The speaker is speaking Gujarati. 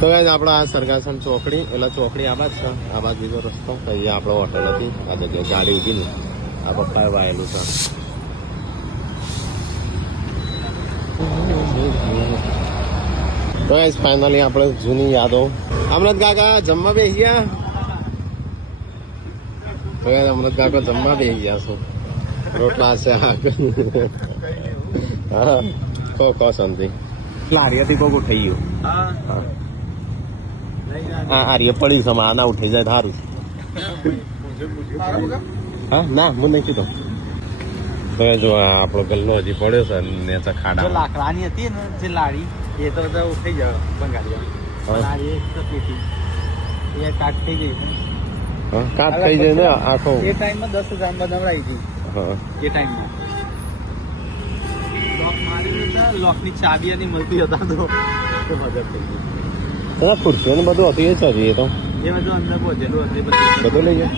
તો આપણે આ સરગાસન ચોકડી એટલે ચોકડી આબાદ છે, આબાદ બીજો રસ્તો અહીંયા આપણો હોટેલ હતી, આ જગ્યાએ ગાડી ઉભી ને આ પપ્પાએ વાયેલું છે. તો ફાઇનલી આપણે જૂની યાદો. અમૃત કાકા જમવા બેસી ગયા. તો અમૃત કાકા જમવા બેસી ગયા છો. રોટલા શાક હા કો સમથી લારીયાથી કોક ઉઠાઈ ગયું. હા આર્ય પડી છે ના ઉઠાઈ જાય સારું. હા ના હું નહીં કીધું. તો જો આપણો ગલ્લો હજી પડ્યો છે ને ખાડા લાકડાની હતી ને જે લારી એ તો બધા ઉઠાઈ જાય બંગાળી એ કાટ થઈ ગઈ. કાટ થઈ જાય ને આખો. એ ટાઈમમાં 10,000 બનાવડાવી હતી. એ ટાઈમમાં લોક મારી હતા, લોકની ચાબી અને મળતી હતા તો મદદ થઈ ગઈ. ખુરશીઓ ને બધું હતું એ છે એ તો એ બધું અંદર પહોંચેલું હતું બધું લઈ જાય.